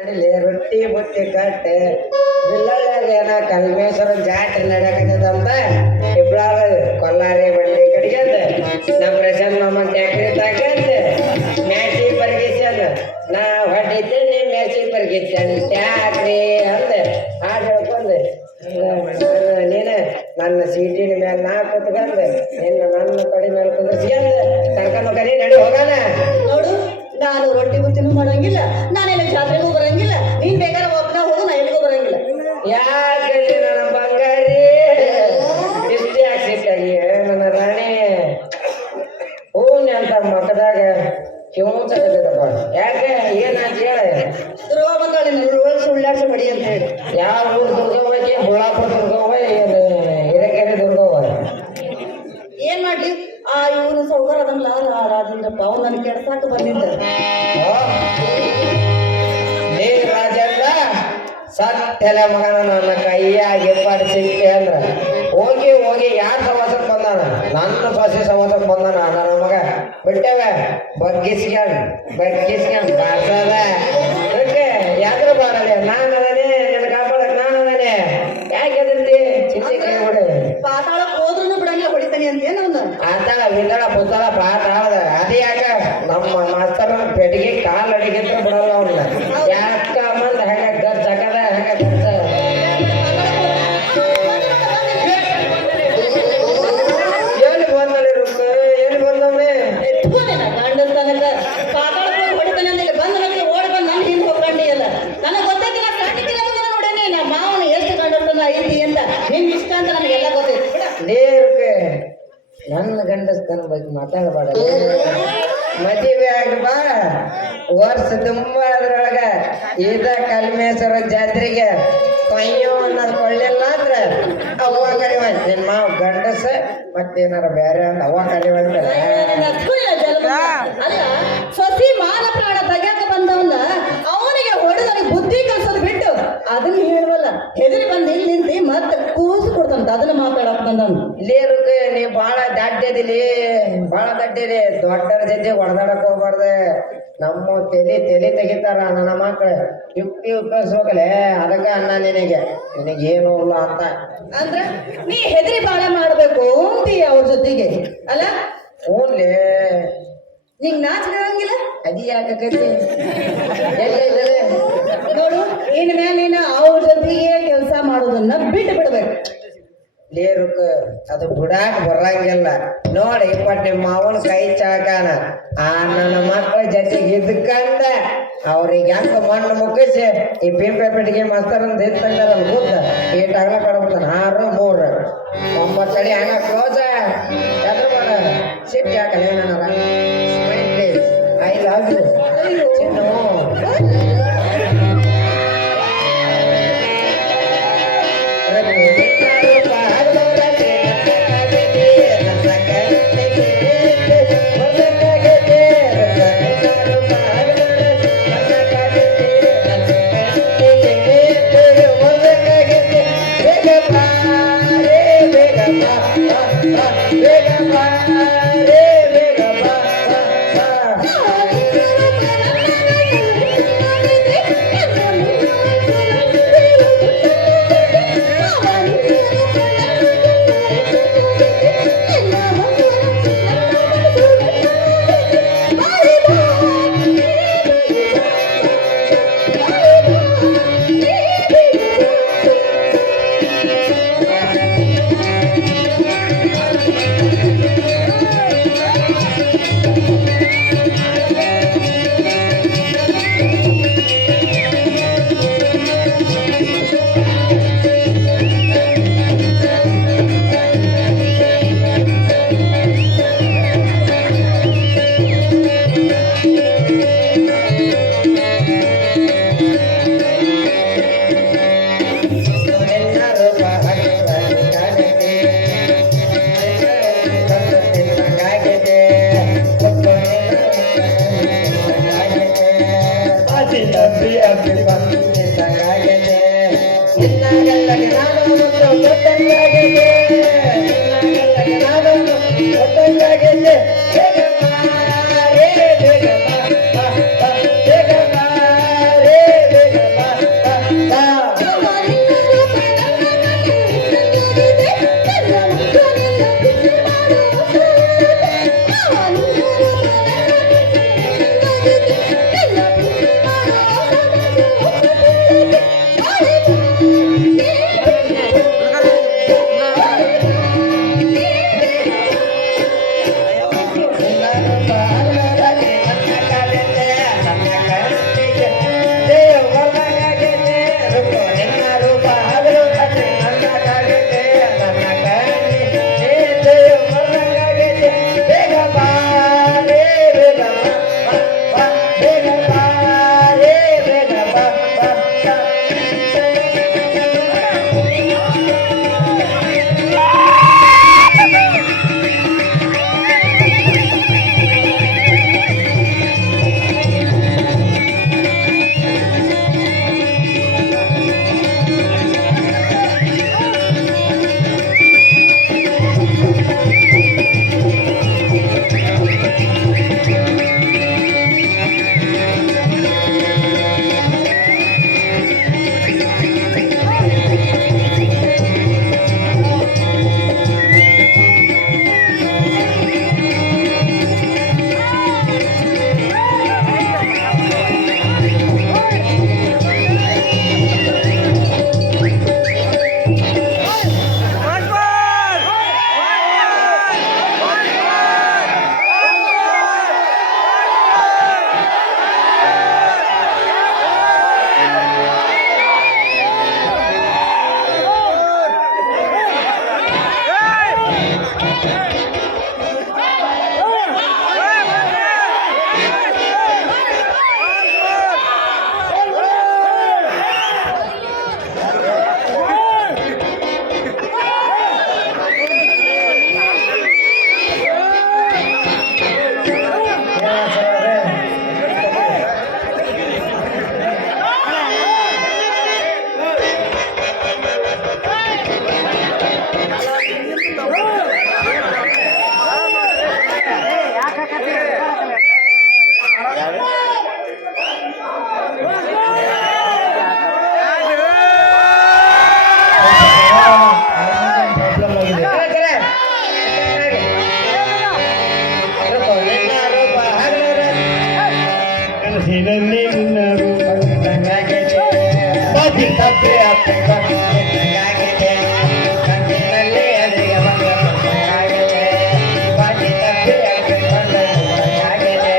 ರೊಟ್ಟಿ ಬುಟ್ಟಿ ಕಟ್ಟೆ ಬಿಲ್ಲಳ್ಳಿಯಾಗ ಏನ ಕಲ್ಮೇಶ್ವರ ಜಾತ್ರೆ ನಡೆಯಕತ್ತದಂತ ಇಬ್ಳಾರ ಕೊಲ್ಲಾರಿ ಬಂಡಿ ಕಡೆಗಂದ ನಮ್ಮ ಪ್ರಶಾಂತ್ ಮಾಮ ಟ್ಯಾಕ್ರಿ ತಾಕಂತ ಮ್ಯಾಚಿ ಬರ್ಗಿಸ್ಯಂದ ನಾ ಹೊಡಿತೀನಿ ಮ್ಯಾಚಿ ಬರ್ಗಿಸ್ಯಂದ ಟ್ಯಾಕ್ರಿ ಅಂದ ಹಾಡು ಹೇಳ್ಕೊಂಡೆ ನೀನು ನನ್ನ ಸೀಟಿನ ಮೇಲೆ ನಾ ಕೂತ್ಕಂದ ನಿನ್ನ ನನ್ನ ಕಡೆ ಮೇಲೆ ಕುಂದ್ರಿಸ್ಕೊಂಡ ಕರ್ಕೊಂಡು ಕರಿ ನಡಿ ಹೋಗೋಣ. ನೋಡು, ನಾನು ರೊಟ್ಟಿ ಬುತ್ತಿನೂ ಮಾಡಂಗಿಲ್ಲ, ನಾನೆಲ್ಲ ಜಾತ್ರೆಗೂ ಬರಂಗಿಲ್ಲ, ನೀನ್ ಬೇಕಾದ್ರೆ ಒಬ್ಬನ ಹೋಗು, ನಾ ಎಲ್ಲಿಗೂ ಬರಂಗಿಲ್ಲ. ಯಾಕೆ ನನ್ನ ಬಂಗಾರಿ ಇಷ್ಟೇ ಆಗ್ಸಿಟ್ಟಾಗಿ ನನ್ನ ರಾಣಿ ಹೂನಿ ಅಂತ ಮಕ್ಕದಾಗ ಕಿಂಚಕತ್ತಪ್ಪ. ಯಾಕೆ ಏನಾಯ್ತು ಹೇಳ. ದುರ್ಗ ಬಂದಾಳೆ ಸುಳ್ಳಾಡ್ಸಿ ಮಡಿ ಅಂತ ಹೇಳಿ. ಯಾವ ಊರು ದುರ್ಗವ್ವಕ್ಕೆ ಬುಳ್ಳಾಪುರ ದುರ್ಗವ್ವ ಏನು ಹಿರೇಕೆರೆ ದುರ್ಗವ್ವ ಏನ್ ಮಾಡ್ಲಿ, ಆ ಇವನು ಸೌಕರ್ ಅದಲ್ಲ ರಾಜೇಂದ್ರಪ್ಪ, ಅವ್ನು ನನಗೆ ಕೆಡ್ಸಾಕ ಬಂದಿದ್ದ. ನೀ ರಾಜೇಂದ್ರ ಸತ್ಯಲ ಮಗನ ನನ್ನ ಕೈಯಾಗಿ ಪಡಿಸಿಟ್ಟೆ ಅಂದ್ರ ಹೋಗಿ ಹೋಗಿ ಯಾರು ಸವಾಸಕ್ಕೆ ಬಂದಾನ? ನನ್ನ ಸೊಸೆ ಸವಾಸಕ್ಕೆ ಬಂದಾನ ನನ್ನ ಮಗ. ಬಿಟ್ಟವ ಬಗ್ಗಿಸ್ಕೊಂಡ್ ಬಾರ್ಸದ ಯಾವ್ದ್ರ ಬಾರಲೆ ನಾನು ಅದನೇ ನನ್ನ ಕಾಪಾಡಕ್ ನಾನು ಅದನೇ. ಯಾಕೆ ಎದರ್ತಿ ಚಿಂತೆ ಕೈ ಬಿಡು. ಪಾತಾಳಕ್ ಹೋದ್ರೂ ಬಿಡಂಗಿಲ್ಲ, ಹೊಡಿತಾನೆ ಅಂತೇನ ಅವನು. ಆತಾಳ ಬಿದ್ದಾಳ ಪುತ್ತಾಳ ಪಾಠ ಆದ ಅದೇ ಯಾಕ ನಮ್ಮ ಮಾಸ್ತರ್ ಪೆಟ್ಟಿಗೆ ಕಾಲು ಅಡಿಗಿತ್ರ ಬಿಡಲ್ಲ ಅವನ್ನ. ಯಾಕ ಮಂದ ಹೆಂಗ ಗರ್ಜ್ ಹಾಕದ ಹೆಂಗ ಗರ್ಜ ಎಲ್ಲಿ ಬಂದಳಿ ರುಕ್ಕ ಎಲ್ಲಿ ಬಂದವನೇ ಗಂಡನ ತನಕ ಪಾತಾಳಕ್ ಹೋಗಿ ಹೊಡಿತಾನೆ ಅಂತ ಬಂದ ನನಗೆ ಓಡಿ ಬಂದು ನನ್ನ ಹಿಂದೆ ಹೋಗ್ಕೊಂಡಿಯಲ್ಲ. ನನಗೆ ಗೊತ್ತೈತಿ, ನಾ ಕಣ್ಣಿಗಿಲ್ಲ ನೋಡೇನೆ ನಮ್ಮ ಮಾವನ ಎಷ್ಟು ಗಂಡಸ್ತನ ಐತಿ ಅಂತ. ನಿನ್ ಇಷ್ಟ ಅಂತ ನನಗೆಲ್ಲ ಗೊತ್ತೈತಿ. ಲೇರುಕ್ಕೆ ನನ್ನ ಗಂಡಸ್ತನ ಬಗ್ಗೆ ಮಾತಾಡಬೇಡ. ಮದುವೆ ಆಗಿ ಬಾ, ವರ್ಷ ತುಂಬಾ ಅದ್ರೊಳಗ ಇದ ಕಲ್ಮೇಶ್ವರ ಜಾತ್ರೆಗೆ ಕೊಯ್ಯೋ ಅನ್ನೋದು ಕೊಳ್ಳಿಲ್ಲ ಅಂದ್ರ ಅವ್ವ ಕರಿವ ನಿನ್ ಮಾವ ಗಂಡಸ ಮತ್ತೇನಾರ ಬೇರೆ ಅಂತ ಅವ್ವ ಕರಿವಂತ. ಅಲ್ಲ, ಸೊಸಿ ಮಾನ ಪ್ರಾಣ ತೆಗ್ಯಾಕ ಬಂದವನ್ನ ಅವನಿಗೆ ಹೊಡೆದವನಿಗೆ ಬುದ್ಧಿ ಕಲ್ಸೋದು ಬಿಟ್ಟು ಅದನ್ನ ಹೇಳುವಲ್ಲ, ಹೆದರಿ ಬಂದು ಇಲ್ಲಿ ನಿಂತಿ ಮತ್ತೆ ಕೂಸು ಕೊಡ್ತಂತ ಅದನ್ನ ಮಾತಾಡಕ್ ಬಂದವನು. ಲೇರುಕ್ಕೆ ನೀ ಬಾಳ ದಡ್ಡದಿಲಿ, ಬಾಳ ದಡ್ಡಿಲಿ. ದೊಡ್ಡರ ಜೊತೆ ಹೊಡೆದಾಡಕ್ ಹೋಗ್ಬಾರ್ದ. ನಮ್ಮ ತಲೆ ತೆಗಿತಾರ ನನ್ನ ಮಕ್ಳು. ಯುಕ್ತಿ ಉಪಯೋಗಿಸ್ಬೇಕಲೆ, ಅದಕ್ಕ ಅನ್ನ ನಿನಗೇನು ಇಲ್ಲ ಅಂತ. ಅಂದ್ರ ನೀ ಹೆದರಿ ಬಾಳ ಮಾಡ್ಬೇಕು ಅಂತಿ ಅವ್ರ ಜೊತೆಗೆ ಅಲ್ಲ. ಹ್ಞೂನ್ಲೇ, ನಿಂಗ್ ನಾಚಿಕೆ ಆಗಂಗಿಲ್ಲ. ಅದಿ ಯಾಕೈತಿ ನೋಡು, ಇನ್ ಮೇಲೆ ನೀನು ಅವ್ರ ಜೊತೆಗೆ ಕೆಲಸ ಮಾಡೋದನ್ನ ಬಿಟ್ಟು ಬಿಡ್ಬೇಕು. ಲೇರುಕ್ ಅದು ಬಿಡಾಕ್ ಬರಂಗಿಲ್ಲ. ನೋಡಿ ಇಪ್ಪಟ್ಟು ನಿಮ್ಮ ಮಾವನ ಕೈ ಚಾಕಾನ ಆ ನನ್ನ ಮಕ್ಕಳ ಜೊತೆಗೆ ಇದ್ಕಂದ ಅವ್ರಿಗೆ ಹೆಂಗ ಮಣ್ಣು ಮುಕ್ಕಿಸಿ ಈ ಪೀಪೆ ಪೆಟ್ಟಿಗೆ ಮಾಸ್ತರಂತ ಇತ್ತಂತಾರ ಕೂತ ಈಟಾಗ್ಲ ಕಡ್ಬಿಡ್ತಾನ 6, 3, 9 ಅಡಿ ಹಂಗ ಕ್ಲೋಸ್ ಎದ್ರ ಮಾಡ ಸಿಟ್ಟು ಯಾಕಲ್ಲ ನನಗ. ಐ ಲವ್ ಯು ಚಿನ್ನು. ಪಾಟಿ ತಪ್ಪಿ ಅಪ್ಪಗಾಗಿದೆ ಕಣ್ಣಿನಲ್ಲಿ ಎದುರಿಗೆ ಬಂದ ಆಗಿದೆ ಪಾಟಿ ತಪ್ಪಿ ಅಪ್ಪಗಾಗಿದೆ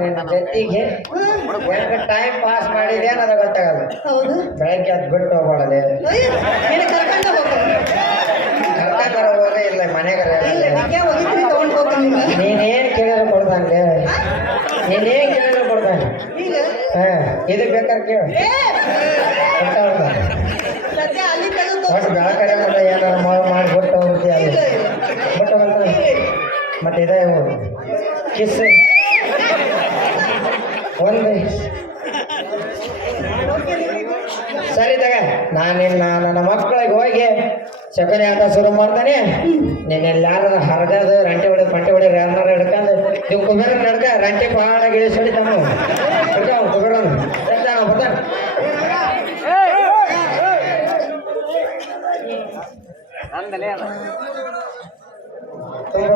ನಿನ್ನ ಜೊತೆಗೆ ಹೆಂಗ ಟೈಮ್ ಪಾಸ್ ಮಾಡಿದೆ ಅನ್ನೋದು ಗೊತ್ತಾಗಲ್ಲ ಹೌದು ಬೆಳಗ್ಗೆ ಅದು ಬಿಟ್ಟು ಹೋಗ್ಬಾರ್ದೆ ನಿನ್ನ ಕರ್ಕೊಂಡು ಹೋಗ್ಬೇಕು ಕರ್ಕೊಂಡ್ಬರ ಹೋಗ ಇಲ್ಲ ಮನೆಗಾರ ಇಲ್ಲ ನಿಮಗೆ ಹೋಗಿದ್ರಿ ತಗೊಂಡು ಹೋಗ್ತೀನಿ ನೀನೇನ್ ಕೇಳಿದ್ರು ಕೊಡ್ತಾನೆ ನೀನೇನ್ ಕೇಳಿದ್ರು ಕೊಡ್ತಾನೆ ಈಗ ಹಾ ಇದಕ್ ಬೇಕಾದ್ರೆ ಕೇಳು ಏ ಸದ್ಯ ಅಲ್ಲಿ ತೆಗೆದು ಒಟ್ಟು ಬೆಳಕಡೆ ಮತ್ತೆ ಏನಾರು ಮಾಡಿ ಬಿಟ್ಟು ಹೋಗುತ್ತೆ ಅಲ್ಲಿ ಇಲ್ಲ ಇಲ್ಲ ಬಿಟ್ಟು ಹೋಗ್ತಾನೆ ಮತ್ತೆ ಇದೇ ಕಿಸ್ ಒಂದು ಸರಿ ತಗ ನಾನಿನ್ನ ನನ್ನ ಮಕ್ಕಳಿಗೆ ಹೋಗಿ ಚಕರಿ ಆಟ ಶುರು ಮಾಡ್ತಾನೆ ನೀನು ಯಾರು ಹರಗದು ರಂಟೆ ಹೊಡೆದು ಪಂಟೆ ಹೊಡೆದು ಯಾರನ್ನಾರು ಹಿಡ್ಕೊಂಡು ನೀವು ಕುಬೇರ ನಡ್ಕ ರಂಟೆ ಪಾಡ ಗಿಳಿಸಿ ಹೊಡಿತಾನ ಹಿಡ್ಕ ಕುಬೇರನು ಬರ್ತಾನ ಬರ್ತಾನೆ ತುಂಬ